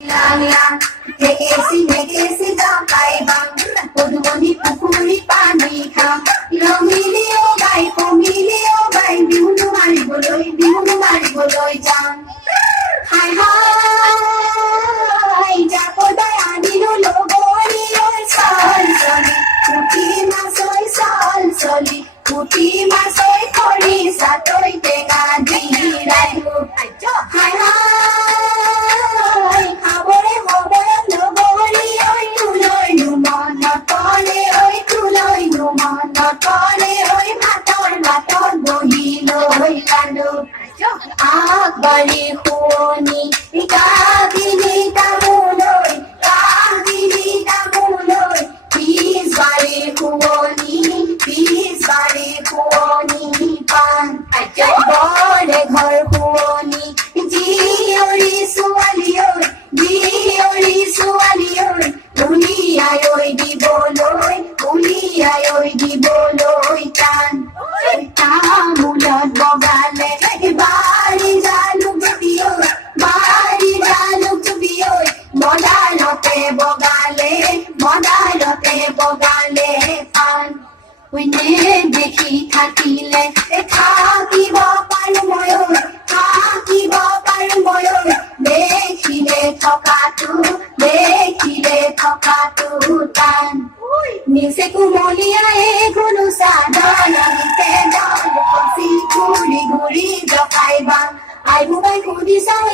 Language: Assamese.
Lang ঢেকেছি জকাই বাং পদুমণি পুখুৰী পানী খাম ৰঙিলিও গাই বিহুনো মাৰিবলৈ যাম হাই হাই জাকদাই আনিলো লগৰী ঐ চল চলি পুঠি মাছ ঐ খৰিচা তৈ টেঙা দি ৰাইলো হাই হাই খাবৰে মদন লগৰী ঐ তুলৈনো মনত পৰে ঐ ভাতৰ বহি লৈ লালো আগবাঢ়ি শুৱনি কাহিনী তামোলৈ পিছবাৰী শুৱনি পাণ বৰে ঘৰ শুৱনি জীয়ৰী ছোৱালী ঐ উলিয়াই দিবলৈ টান তামোলত বগালে বাৰী জালুক জুবি ঐ মদালতে পান দেখি থাকিলে থাকিব পাৰো মই দেখিলে থকাটো টান নিচে কুমলীয়াই গুলো চাদৰ ঘূৰি জকাই বাং আইবুবাই সুধি চাওঁ